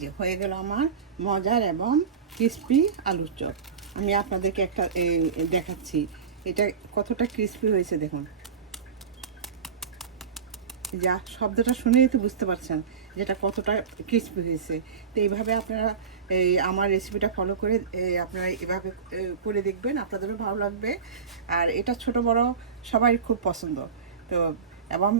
যে হয়ে গেল আমার মজার এবং ক্রিস্পি আলুর চপ। আমি আপনাদেরকে একটা দেখাচ্ছি এটা কতটা ক্রিস্পি হয়েছে। দেখুন, যা শব্দটা শুনেই তো বুঝতে পারছেন যেটা কতটা ক্রিস্পি হয়েছে। তো এইভাবে আপনারা আমার রেসিপিটা ফলো করে আপনারা এভাবে করে দেখবেন, আপনাদেরও ভালো লাগবে। আর এটা ছোট বড় সবাই খুব পছন্দ, তো এবং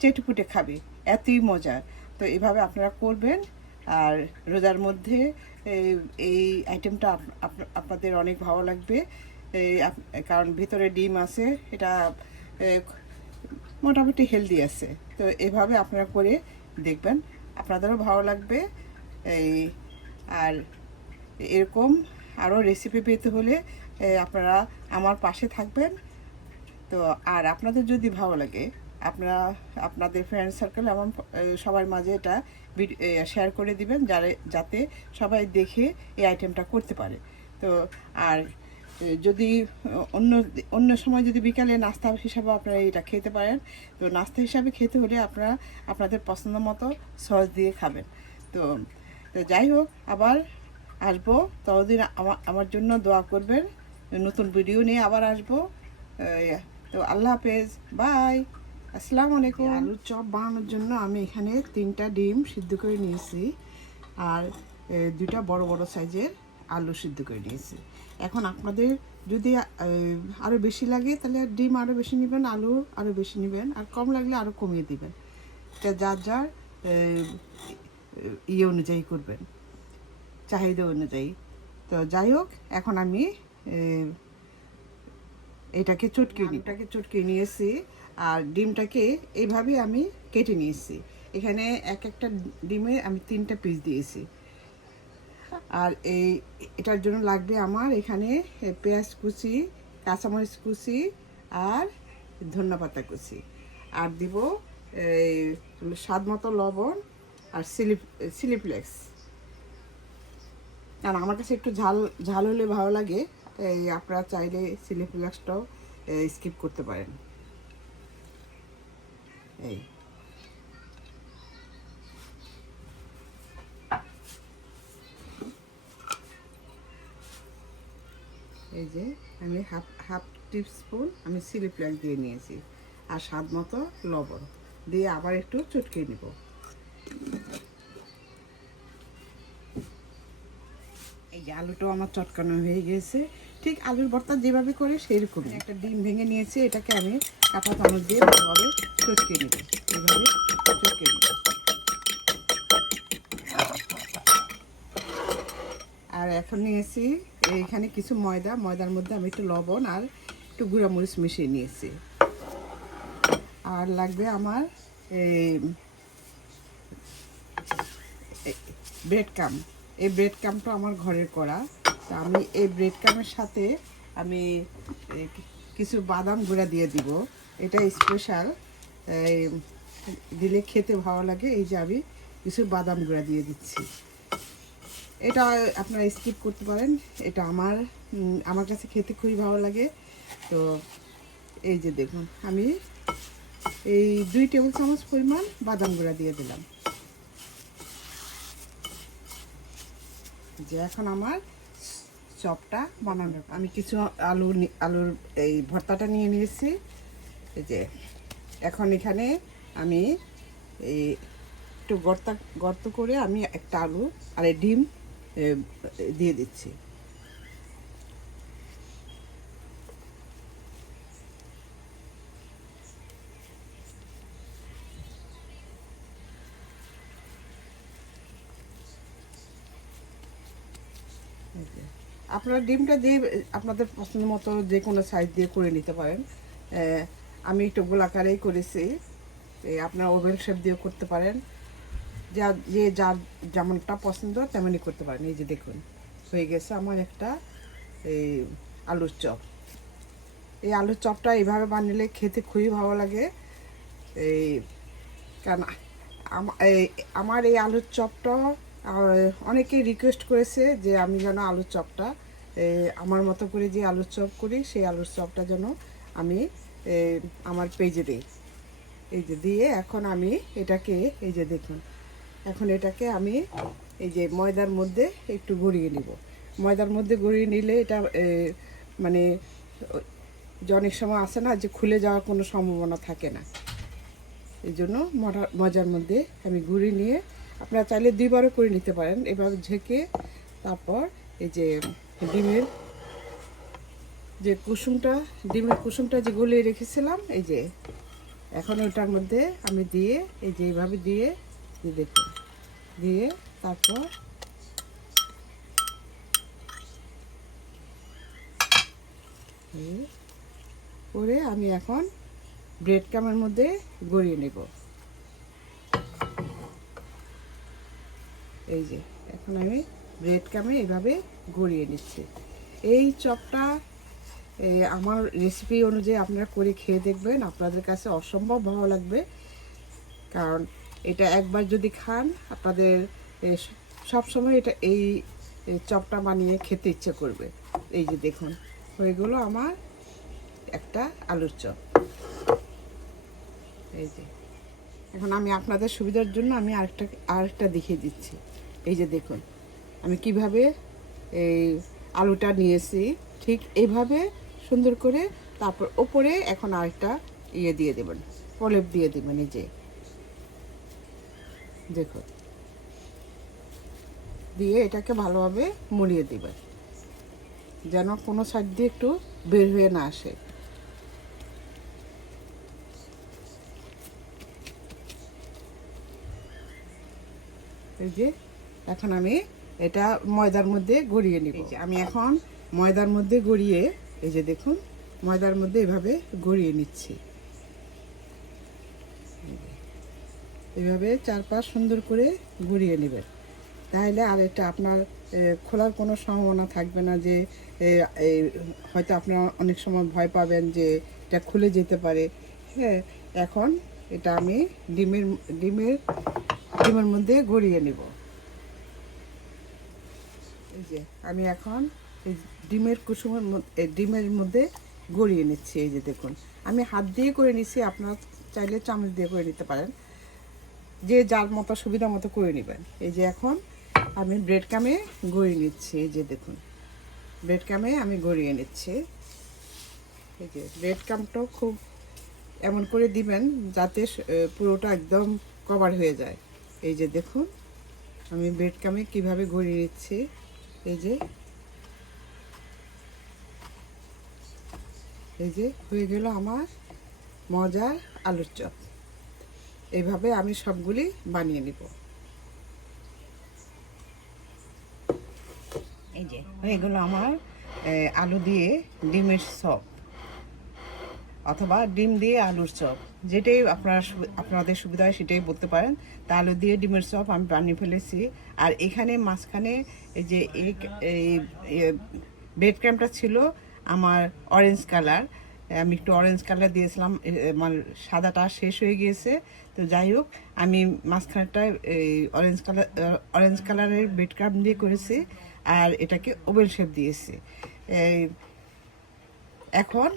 চেটেপুটে খাবে, এতই মজার। তো এভাবে আপনারা করবেন। আর রোজার মধ্যে এই আইটেমটা আপনাদের অনেক ভালো লাগবে, কারণ ভিতরে ডিম আছে, এটা মোটামুটি হেলদি আছে। তো এভাবে আপনারা করে দেখবেন, আপনাদেরও ভালো লাগবে। এই আর এরকম আরও রেসিপি পেতে হলে আপনারা আমার পাশে থাকবেন। তো আর আপনাদের যদি ভালো লাগে আপনারা আপনাদের ফ্রেন্ড সার্কেল এবং সবার মাঝে এটা শেয়ার করে দিবেন, যাতে সবাই দেখে এই আইটেমটা করতে পারে। তো আর যদি অন্য অন্য সময় যদি বিকালে নাস্তা হিসাবে আপনারা এটা খেতে পারেন। তো নাস্তা হিসাবে খেতে হলে আপনারা আপনাদের পছন্দ মতো সস দিয়ে খাবেন। তো তো যাই হোক, আবার আসবো, ততদিন আমার জন্য দোয়া করবেন। নতুন ভিডিও নিয়ে আবার আসবো। তো আল্লাহ হাফেজ, বাই, আসসালামু আলাইকুম। আলুর চপ বানানোর জন্য আমি এখানে 3টা ডিম সিদ্ধ করে নিয়েছি, আর 2টা বড় বড় সাইজের আলু সিদ্ধ করে নিয়েছি। এখন আপনাদের যদি আরও বেশি লাগে তাহলে ডিম আরও বেশি নেবেন, আলু আরও বেশি নেবেন, আর কম লাগলে আরও কমিয়ে দিবেন। এটা যার যার ইয়ে অনুযায়ী করবেন, চাহিদা অনুযায়ী। তো যাই হোক, এখন আমি এটাকে চটকে নিয়েছি, আর ডিমটাকে এইভাবে আমি কেটে নিয়েছি। এখানে একটা ডিমে আমি 3টা পিস দিয়েছি। আর এটার জন্য লাগবে আমার এখানে পেঁয়াজ কুচি, কাঁচামরিচ কুচি, আর ধনেপাতা কুচি, আর দিব স্বাদ মতো লবণ, আর চিলি ফ্লেক্স। কারণ আমার কাছে একটু ঝাল ঝাল হলে ভালো লাগে, আপনারা চাইলে চিলি ফ্লেক্সটাও স্কিপ করতে পারেন। এই যে আমি হাফ টিস্পুন আমি চিলি ফ্লেক্স দিয়ে নিয়েছি, আর স্বাদ মতো লবণ দিয়ে আবার একটু চটকে নিব। এই যে আলুটাও আমার চটকানো হয়ে গেছে, ঠিক আলুর ভর্তা যেভাবে করে সেরকম। একটা ডিম ভেঙে নিয়েছি, এটাকে আমি কাঁটা চামচ দিয়ে ভালোভাবে চটকে নেব, এইভাবে চটকে নেব। আর এখন নিয়েছি এখানে কিছু ময়দার মধ্যে আমি একটু লবণ আর একটু গুঁড়ামরিচ মিশিয়ে নিয়েছি। আর লাগবে আমার ব্রেড ক্রাম্ব। এই ব্রেড ক্রাম্বটা আমার ঘরের করা। তা আমি এই ব্রেড ক্রাম্বের সাথে আমি কিছু বাদাম গুঁড়া দিয়ে দিব, এটা স্পেশাল, দিলে খেতে ভালো লাগে। এই যে আমি কিছু বাদাম গুঁড়া দিয়ে দিচ্ছি, এটা আপনারা স্কিপ করতে পারেন, এটা আমার কাছে খেতে খুবই ভালো লাগে। তো এই যে দেখুন, আমি এই 2 টেবিল চামচ পরিমাণ বাদাম গুঁড়া দিয়ে দিলাম। যে এখন আমার চপটা বানানো, আমি কিছু আলুর এই ভর্তাটা নিয়ে নিয়েছি। এই যে এখন এখানে আমি এই একটু গর্ত করে আমি একটা আলু আর এই ডিম দিয়ে দিচ্ছি। আপনারা ডিমটা দিয়ে আপনাদের পছন্দ মতো যে কোনো সাইজ দিয়ে করে নিতে পারেন। আমি একটু গোলাকারেই করেছি, আপনারা ওভেল শেপ দিয়েও করতে পারেন, যার যেমনটা পছন্দ তেমনই করতে পারেন। এই যে দেখুন, হয়ে গেছে আমার একটা এই আলুর চপ। এই আলুর চপটা এইভাবে বানালে খেতে খুবই ভালো লাগে। এই কারণ আমার এই আলুর চপটা অনেকেই রিকোয়েস্ট করেছে যে আমি যেন আলুর চপটা আমার মতো করে যে আলুর চপ করি সেই আলুর চপটা যেন আমি আমার পেজে দিই। এই যে দিয়ে এখন আমি এটাকে এই যে দেখুন এখন এটাকে আমি এই যে ময়দার মধ্যে একটু গড়িয়ে নিব। ময়দার মধ্যে গড়িয়ে নিলে এটা মানে যে অনেক সময় আসে না যে খুলে যাওয়ার কোনো সম্ভাবনা থাকে না, এই জন্য মজার মধ্যে আমি গড়িয়ে নিয়ে আপনারা চাইলে দুইবারও করে নিতে পারেন। এভাবে ঝেঁকে তারপর এই যে ডিমের ডিমের কুসুমটা যে গলিয়ে রেখেছিলাম, এই যে এখন ওটার মধ্যে আমি দিয়ে এই যে এইভাবে দিয়ে দেখুন দিয়ে তারপর করে আমি এখন ব্রেড ক্রামের মধ্যে গড়িয়ে নেব। এই যে এখন আমি ব্রেড ক্রামে এইভাবে গড়িয়ে নিচ্ছি। এই চপটা আমার রেসিপি অনুযায়ী আপনারা করে খেয়ে দেখবেন, আপনাদের কাছে অসম্ভব ভালো লাগবে। কারণ এটা একবার যদি খান আপনাদের সবসময় এই চপটা বানিয়ে খেতে ইচ্ছে করবে। এই যে দেখুন হয়ে গেলো আমার একটা আলুর চপ। এই যে এখন আমি আপনাদের সুবিধার জন্য আমি আরেকটা দেখিয়ে দিচ্ছি। এই যে দেখুন আমি কিভাবে এই আলুটা নিয়েছি, ঠিক এইভাবে সুন্দর করে তারপর ওপরে এখন আরেকটা দিয়ে দেবেন, প্রলেপ দিয়ে দেবেন। এই যে দেখুন দিয়ে এটাকে ভালোভাবে মুড়িয়ে দিবেন যেন কোনো সাইড দিয়ে একটু বের হয়ে না আসে। এই যে এখন আমি এটা ময়দার মধ্যে গড়িয়ে নিব। আমি এখন ময়দার মধ্যে গড়িয়ে এই যে দেখুন ময়দার মধ্যে এভাবে গড়িয়ে নিচ্ছি। এভাবে চারপাশ সুন্দর করে গড়িয়ে নেবেন, তাহলে আর এটা আপনার খোলার কোনো সম্ভাবনা থাকবে না। যে হয়তো আপনারা অনেক সময় ভয় পাবেন যে এটা খুলে যেতে পারে। হ্যাঁ, এখন এটা আমি ডিমের মধ্যে গড়িয়ে নেব। এই যে আমি এখন এই ডিমের মধ্যে গড়িয়ে নিচ্ছি। এই যে দেখুন আমি হাত দিয়ে করে নিচ্ছি, আপনারা চাইলে চামচ দিয়ে করে নিতে পারেন, যে যার মতো সুবিধা মতো করে নেবেন। এই যে এখন আমি ব্রেড ক্রামে গড়িয়ে নিচ্ছি। এই যে দেখুন ব্রেড ক্রামে আমি গড়িয়ে নিচ্ছি। এই যে ব্রেড ক্রামটাও খুব এমন করে দিবেন যাতে পুরোটা একদম কভার হয়ে যায়। এই যে দেখুন আমি ব্রেড ক্রামে কীভাবে গড়িয়ে নিচ্ছি। এই যে হয়ে গেল আমার মজার আলুর চপ। এইভাবে আমি সবগুলি বানিয়ে নিব। এই যে হয়ে গেল আমার আলু দিয়ে ডিমের চপ অথবা ডিম দিয়ে আলুর চপ, যেটাই আপনাদের সুবিধা হয় সেটাই বলতে পারেন। তা আলু দিয়ে ডিমের চপ আমি বানিয়ে ফেলেছি। আর এখানে মাঝখানে এই যে এই ব্রেড ক্রামটা ছিল আমার অরেঞ্জ কালার, আমি একটু অরেঞ্জ কালার দিয়েছিলাম, মানে সাদাটা শেষ হয়ে গিয়েছে। তো যাই হোক আমি মাঝখানটা এই অরেঞ্জ কালারের ব্রেড ক্রাম দিয়ে করেছি আর এটাকে ওভেল শেপ দিয়েছি। এখন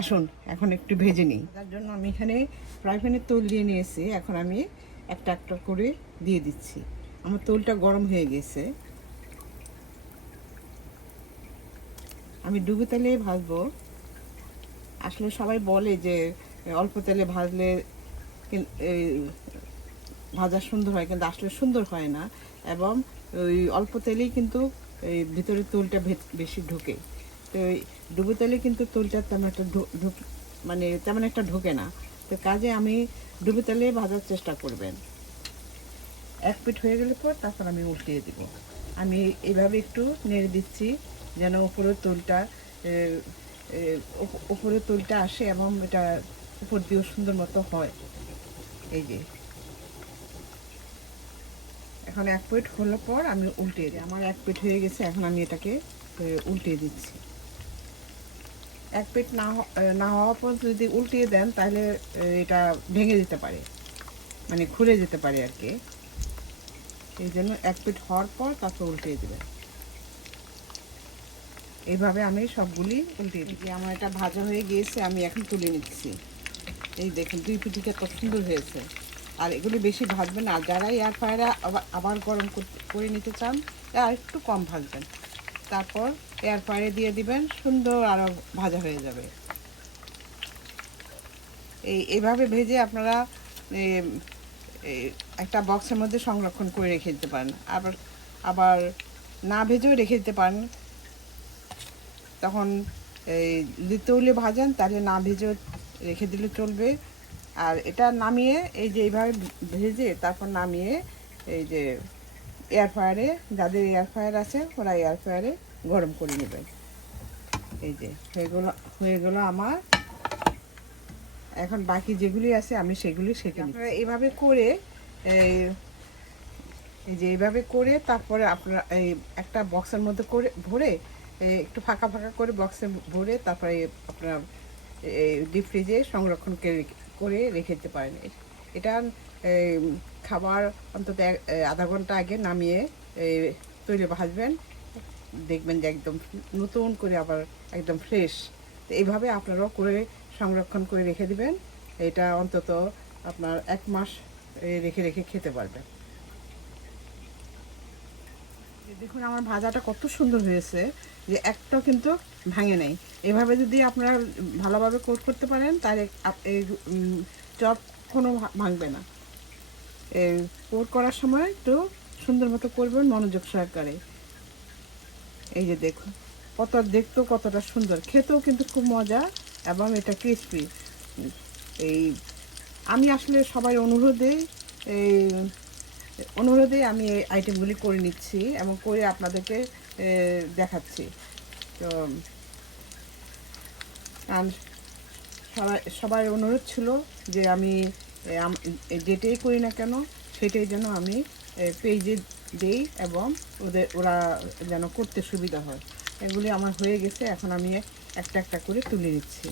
আসুন এখন একটু ভেজে নিই। তার জন্য আমি এখানে ফ্রাই প্যানে তেল দিয়ে নিয়েছি। এখন আমি একটা একটা করে দিয়ে দিচ্ছি। আমার তেলটা গরম হয়ে গেছে, আমি ডুবো তেলে ভাজবো। আসলে সবাই বলে যে অল্প তেলে ভাজলে ভাজা সুন্দর হয়, কিন্তু আসলে সুন্দর হয় না। এবং ওই অল্প তেলেই কিন্তু এই ভিতরে তেলটা বেশি ঢোকে। তো ডুবো তেলে কিন্তু তেলটা তেমন একটা ঢোকে না। তো কাজে আমি ডুবো তেলে ভাজার চেষ্টা করবেন। এক পিঠ হয়ে গেলে পর তারপর আমি উল্টিয়ে দিব। আমি এভাবে একটু নেড়ে দিচ্ছি যেন উপরের তেলটা আসে এবং এটা উপর দিয়েও সুন্দর মতো হয়। এই যে এখন এক পিঠ হওয়ার পর আমি উল্টিয়ে দিই। আমার এক পিঠ হয়ে গেছে, এখন আমি এটাকে উল্টিয়ে দিচ্ছি। এক পিঠ না হওয়ার পর যদি উল্টিয়ে দেন তাহলে এটা ভেঙে যেতে পারে, মানে খুলে যেতে পারে আর কি। এই জন্য এক পিঠ হওয়ার পর তারপর উল্টিয়ে দেবেন। এইভাবে আমি সবগুলি উল্টিয়ে দিচ্ছি। আমার এটা ভাজা হয়ে গিয়েছে, আমি এখন তুলে নিচ্ছি। এই দেখুন দুই পিঠি কত সুন্দর হয়েছে। আর এগুলি বেশি ভাজবেন না। আর যারা এয়ার ফ্রায়ারে আবার গরম করে নিতে চান আর একটু কম ভাজবেন, তারপর এয়ার ফ্রায়ারে দিয়ে দিবেন, সুন্দর আরও ভাজা হয়ে যাবে। এইভাবে ভেজে আপনারা একটা বক্সের মধ্যে সংরক্ষণ করে রেখে দিতে পারেন। আবার না ভেজেও রেখে দিতে পারেন। তখন দিতে হলে ভাজেন, তাহলে না ভেজেও রেখে দিলে চলবে। আর এটা নামিয়ে এই যে এইভাবে ভেজে তারপর নামিয়ে এই যে এয়ার ফ্রায়ারে, যাদের এয়ার ফ্রায়ার আছে ওরা এয়ার ফ্রায়ারে গরম করে নেবেন। এই যে হয়ে গেলো আমার। এখন বাকি যেগুলি আছে আমি সেগুলি সেঁকে নিই। আপনারা এইভাবে করে এই যে এইভাবে করে তারপরে আপনারা এই একটা বক্সের মধ্যে করে ভরে একটু ফাঁকা ফাঁকা করে বক্সে ভরে তারপরে আপনারা ডিপ ফ্রিজে সংরক্ষণ করে রেখে দিতে পারেন। এটা খাবার অন্তত আধা ঘন্টা আগে নামিয়ে তৈরি ভাজবেন, দেখবেন যে একদম নতুন করে আবার একদম ফ্রেশ। তো এইভাবে আপনারাও করে সংরক্ষণ করে রেখে দিবেন। এটা অন্তত আপনার 1 মাস রেখে রেখে খেতে পারবেন। দেখুন আমার ভাজাটা কত সুন্দর হয়েছে, যে একটাও কিন্তু ভাঙে নেই। এভাবে যদি আপনারা ভালোভাবে কোট করতে পারেন তাহলে এই চপ কোনো ভাঙবে না। এই কোট করার সময় একটু সুন্দর মতো করবেন মনোযোগ সহকারে। এই যে দেখুন দেখতেও কতটা সুন্দর, খেতেও কিন্তু খুব মজা এবং এটা ক্রিসপি। এই আমি আসলে সবাই অনুরোধে আমি এই আইটেমগুলি করে নিচ্ছি এবং করে আপনাদেরকে দেখাচ্ছি। তো সবাই অনুরোধ ছিল যে আমি যেটাই করি না কেন সেটাই যেন আমি পেজে দেই এবং ওরা যেন করতে সুবিধা হয়। এগুলি আমার হয়ে গেছে, এখন আমি একটা একটা করে তুলে নিচ্ছি।